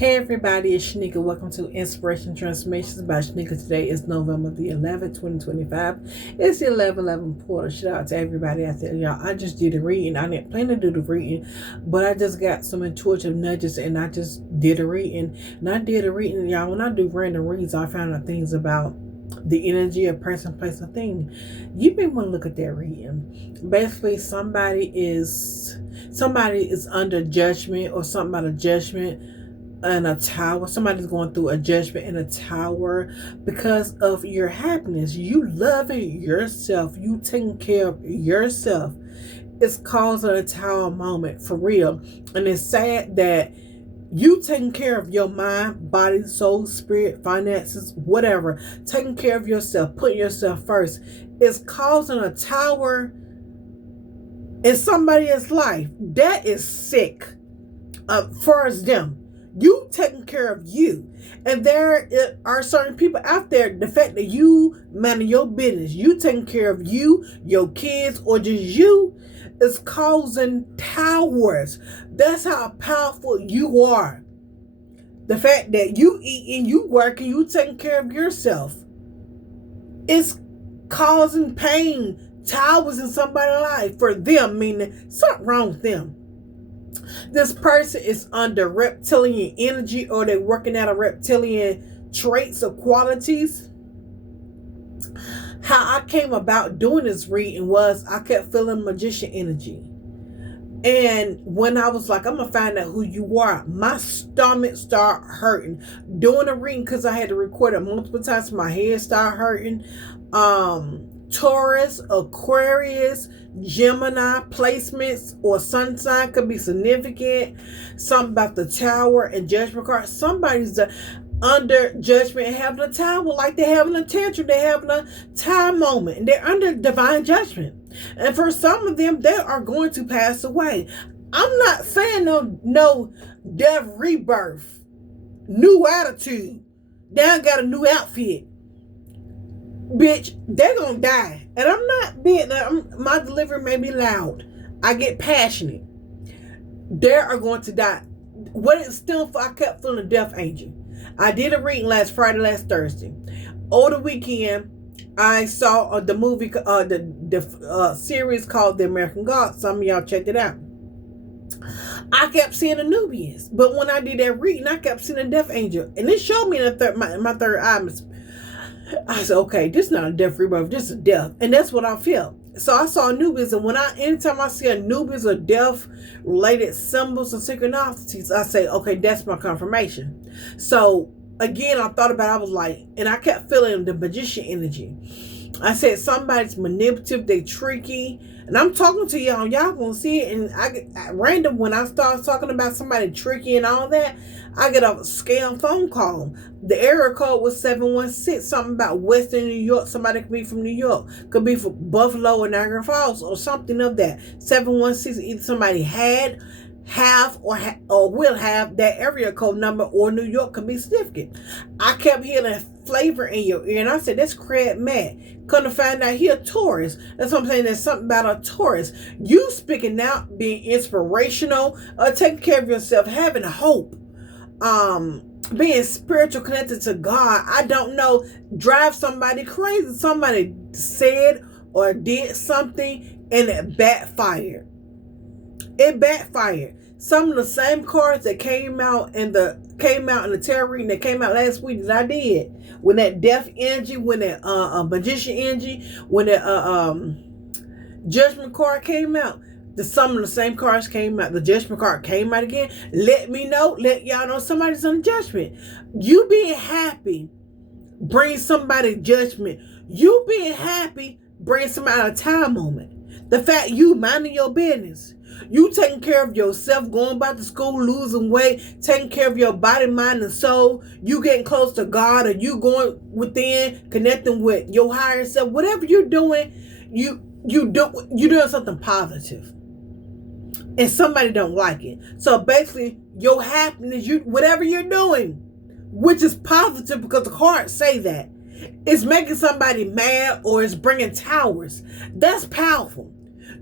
Hey everybody, it's Shanika. Welcome to Inspiration Transformations by Shanika. Today is November the 11th, 2025. It's the 11/11 portal. Shout out to everybody out there. Y'all, I just did a reading. I didn't plan to do the reading, but I just got some intuitive nudges and I just did a reading. And I did a reading, y'all. When I do random reads, I found out things about the energy of person, place, or thing. You may want to look at that reading. Basically, somebody is under judgment or something about a judgment in a tower. Somebody's going through a judgment in a tower because of your happiness. You loving yourself. You taking care of yourself. It's causing a tower moment for real. And it's sad that you taking care of your mind, body, soul, spirit, finances, whatever. Taking care of yourself, putting yourself first. It's causing a tower in somebody's life. That is sick. First them. You taking care of you. And there are certain people out there, the fact that you manage your business, you taking care of you, your kids, or just you, is causing towers. That's how powerful you are. The fact that you eating, you working, you taking care of yourself, it's causing pain, towers in somebody's life for them, meaning something wrong with them. This person is under reptilian energy, or they're working out of reptilian traits or qualities. How I came about doing this reading was I kept feeling magician energy. And when I was like, I'm going to find out who you are, my stomach started hurting. Doing a reading, because I had to record it multiple times, my head started hurting. Taurus, Aquarius, Gemini placements or sun sign could be significant. Something about the tower and judgment card. Somebody's under judgment and having a tower, like they're having a tantrum, they're having a time moment, and they're under divine judgment. And for some of them, they are going to pass away. I'm not saying no death, rebirth, new attitude. They got a new outfit. Bitch, they're gonna die. And I'm not being, my delivery may be loud. I get passionate. They are going to die. What it's still for, I kept feeling a death angel. I did a reading last Friday, last Thursday. Over the weekend, I saw the movie, the series called The American God. Some of y'all checked it out. I kept seeing Anubians. But when I did that reading, I kept seeing a death angel. And it showed me in my third eye. I said, okay, this is not a death rebirth, this is a death. And that's what I felt. So I saw Anubis, and anytime I see Anubis or death related symbols or synchronicities, I say, okay, that's my confirmation. So again, I thought about it, I was like, and I kept feeling the magician energy. I said, somebody's manipulative, they tricky. And I'm talking to y'all gonna see it. And I random, when I start talking about somebody tricky and all that, I get a scam phone call. The area code was 716, something about Western New York. Somebody could be from New York, could be from Buffalo or Niagara Falls or something of that. 716, either somebody have or will have that area code number, or New York could be significant. I kept hearing flavor in your ear, and I said, that's Craig Matt. Couldn't find out he a Taurus. That's what I'm saying. There's something about a Taurus. You speaking out, being inspirational, taking care of yourself, having hope, being spiritual, connected to God. I don't know, drive somebody crazy. Somebody said or did something and it backfired. It backfired. Some of the same cards that came out in the tarot reading that came out last week that I did, when that death energy, when that magician energy, when that judgment card came out, some of the same cards came out. The judgment card came out again. Let y'all know somebody's on judgment. You being happy brings somebody judgment. You being happy brings somebody a time moment. The fact you minding your business, you taking care of yourself, going back to school, losing weight, taking care of your body, mind, and soul, you getting close to God, or you going within, connecting with your higher self. Whatever you're doing, you're doing something positive. And somebody don't like it. So basically, your happiness, whatever you're doing, which is positive because the cards say that, it's making somebody mad or it's bringing towers. That's powerful.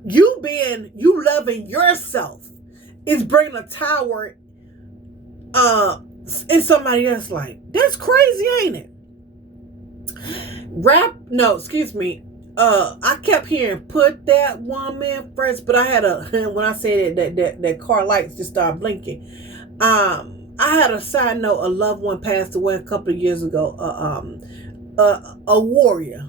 You loving yourself is bringing a tower And somebody else like, that's crazy, ain't it? I kept hearing put that woman first, but I had when I said that car lights just started blinking. I had a side note. A loved one passed away a couple of years ago. A warrior,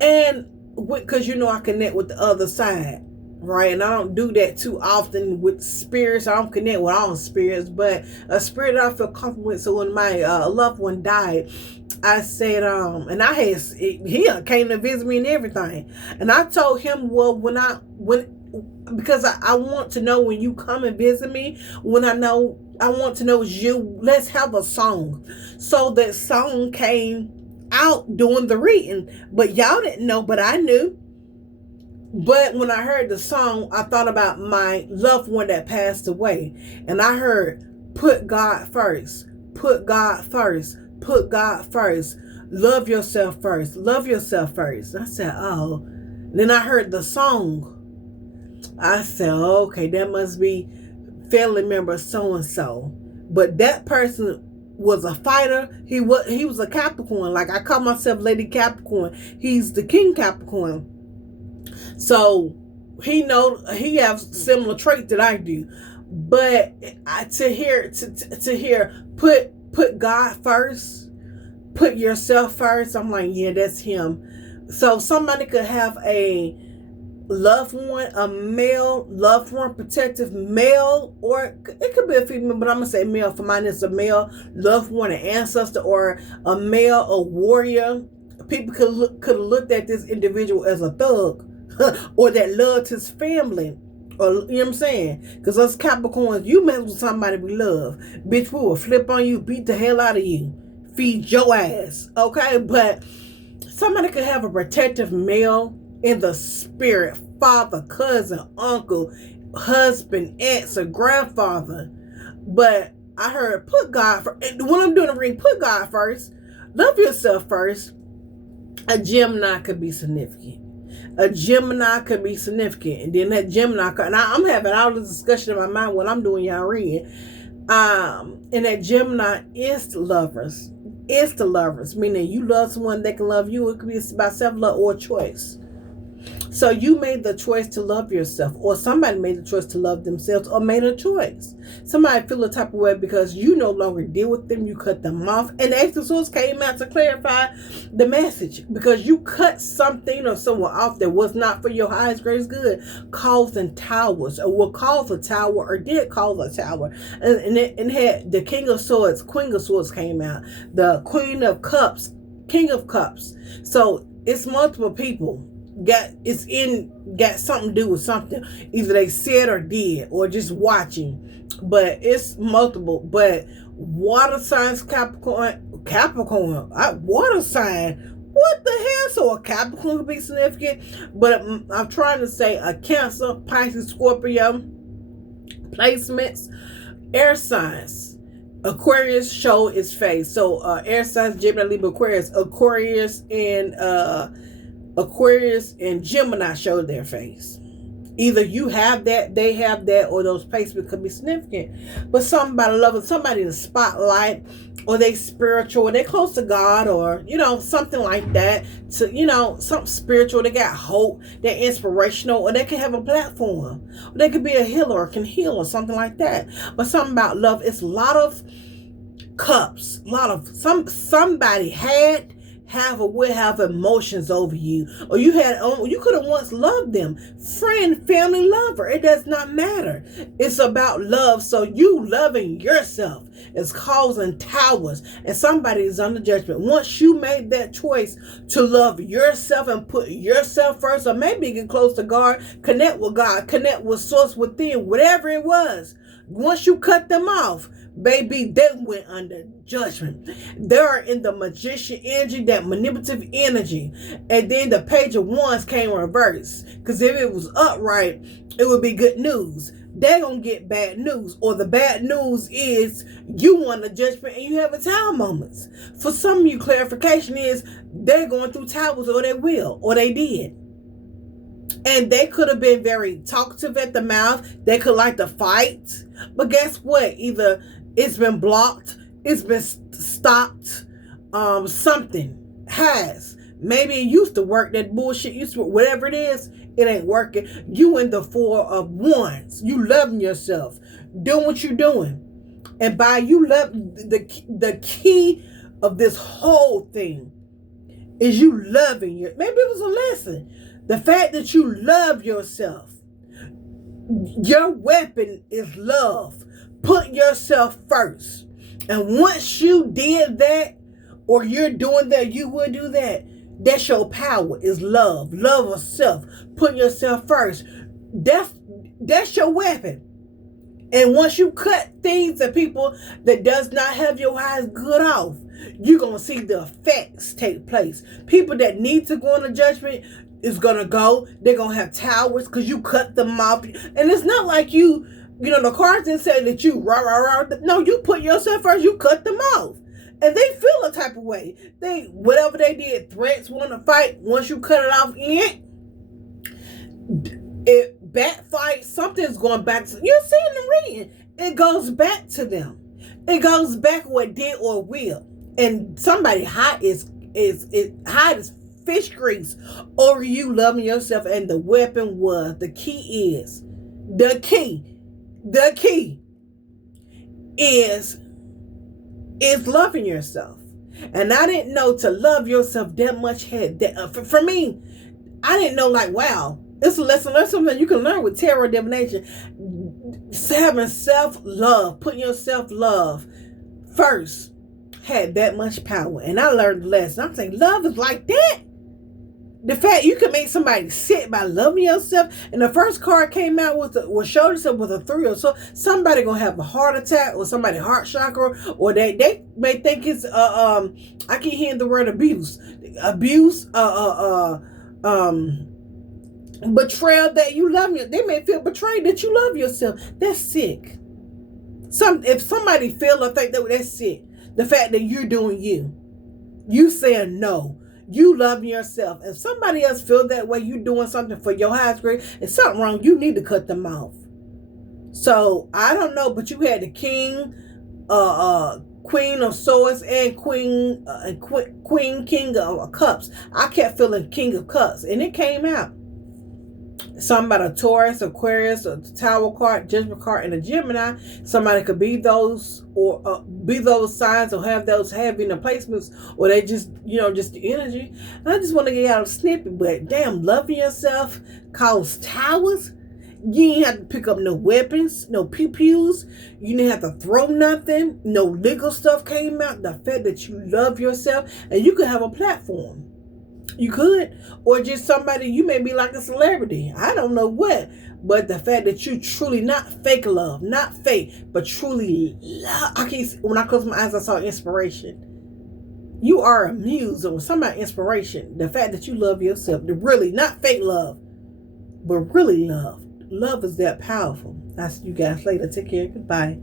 and because I connect with the other side, right? And I don't do that too often with spirits. I don't connect with all spirits, but a spirit that I feel comfortable with. So when my loved one died, I said, and he came to visit me and everything, and I told him, well, because I want to know when you come and visit me, I want to know it's you. Let's have a song. So that song came out during the reading, but y'all didn't know, but I knew. But when I heard the song, I thought about my loved one that passed away, and I heard, put God first, put God first, put God first, love yourself first, love yourself first. I said, oh. Then I heard the song. I said, okay, that must be family member so-and-so. But that person was a fighter. He was a Capricorn. Like, I call myself Lady Capricorn. He's the King Capricorn. So he have similar traits that I do. But to hear put God first, put yourself first, I'm like, yeah, that's him. So somebody could have a loved one, a male loved one, protective male, or it could be a female, but I'm gonna say male. For mine, it's a male loved one, an ancestor, or a male, a warrior. People could have looked at this individual as a thug, or that loved his family, or you know what I'm saying? Because us Capricorns, you mess with somebody we love, bitch, we will flip on you, beat the hell out of you, feed your ass, okay? But somebody could have a protective male in the spirit, father, cousin, uncle, husband, aunt, or grandfather. But I heard put God first. When I'm doing a reading, put God first, love yourself first. A Gemini could be significant. A Gemini could be significant. And then that Gemini, and I'm having all this discussion in my mind when I'm doing y'all reading. And that Gemini is the lovers. It's the lovers, meaning you love someone that can love you. It could be about self-love or choice. So you made the choice to love yourself, or somebody made the choice to love themselves, or made a choice. Somebody feel a type of way because you no longer deal with them, you cut them off. And the Ace of Swords came out to clarify the message, because you cut something or someone off that was not for your highest, greatest good, causing towers, or will cause a tower, or did cause a tower. And it had the King of Swords, Queen of Swords came out, the Queen of Cups, King of Cups. So it's multiple people got something to do with something. Either they said or did, or just watching. But it's multiple. But water signs, Capricorn, water sign. What the hell? So a Capricorn could be significant. But I'm trying to say a Cancer, Pisces, Scorpio placements, air signs. Aquarius show its face. So air signs, Gemini, Libra, Aquarius and Gemini show their face. Either you have that, they have that, or those placements could be significant. But somebody loving somebody in the spotlight, or they spiritual, or they close to God, or something like that. So something spiritual. They got hope. They're inspirational, or they can have a platform. Or they could be a healer, or can heal, or something like that. But something about love, it's a lot of cups, a lot of somebody have or will have emotions over you, or you could have once loved them, friend, family, lover. It does not matter. It's about love. So you loving yourself is causing towers, and somebody is under judgment. Once you made that choice to love yourself and put yourself first, or maybe get close to God, connect with God, connect with source within, whatever it was. Once you cut them off, baby, they went under judgment. They're in the magician energy, that manipulative energy. And then the Page of Wands came reverse. Because if it was upright, it would be good news. They're going to get bad news. Or the bad news is you want a judgment and you have a tower moments. For some of you, clarification is they're going through towers, or they will, or they did. And they could have been very talkative at the mouth. They could like to fight. But guess what? Either It's been blocked. It's been stopped. Something has. Maybe it used to work. That bullshit used to work. Whatever it is, it ain't working. You in the 4 of Wands. You loving yourself. Doing what you're doing. And by you love, the key of this whole thing is you loving your, maybe it was a lesson. The fact that you love yourself. Your weapon is love. Put yourself first. And once you did that, or you're doing that, you will do that. That's your power, is love. Love of self. Put yourself first. That's your weapon. And once you cut things and people that does not have your eyes good off, you're going to see the effects take place. People that need to go into judgment is going to go. They're going to have towers because you cut them off. And it's not like you know, the cards didn't say that you rah, rah, rah. No, you put yourself first. You cut them off. And they feel a type of way. Whatever they did, threats, want to fight, once you cut it off, it backfight, something's going back to, you're seeing the reading. It goes back to them. It goes back what did or will. And somebody hot is hot as fish grease over you loving yourself. And the weapon was, the key is loving yourself. And I didn't know to love yourself that much. For me, I didn't know, like, wow, it's a lesson. Learn something you can learn with tarot divination. Having self-love, putting your self-love first had that much power. And I learned the lesson. I'm saying love is like that. The fact you can make somebody sick by loving yourself. And the first card came out showed itself with a 3. So somebody gonna have a heart attack, or somebody heart chakra, or they may think it's I keep hearing the word abuse, betrayal, that you love you. They may feel betrayed that you love yourself. That's sick. If somebody feel or think that's sick, the fact that you're doing you saying no. You love yourself. If somebody else feel that way, you doing something for your highest grade, if something wrong, you need to cut them off. So I don't know, but you had the king, queen of swords, and king of cups. I kept feeling king of cups, and it came out. Something about a Taurus, Aquarius, a Tower card, Judgment card, and a Gemini. Somebody could be those, or be those signs, or have those heavy placements, or they just, just the energy. I just want to get out a snippet, but damn, loving yourself cause towers. You ain't have to pick up no weapons, no pew-pews. You didn't have to throw nothing. No legal stuff came out. The fact that you love yourself, and you could have a platform. You could, or just somebody, you may be like a celebrity. I don't know what, but the fact that you truly, not fake love, not fake, but truly love. When I closed my eyes, I saw inspiration. You are a muse or somebody inspiration. The fact that you love yourself, really, not fake love, but really love. Love is that powerful. I'll see you guys later. Take care. Goodbye.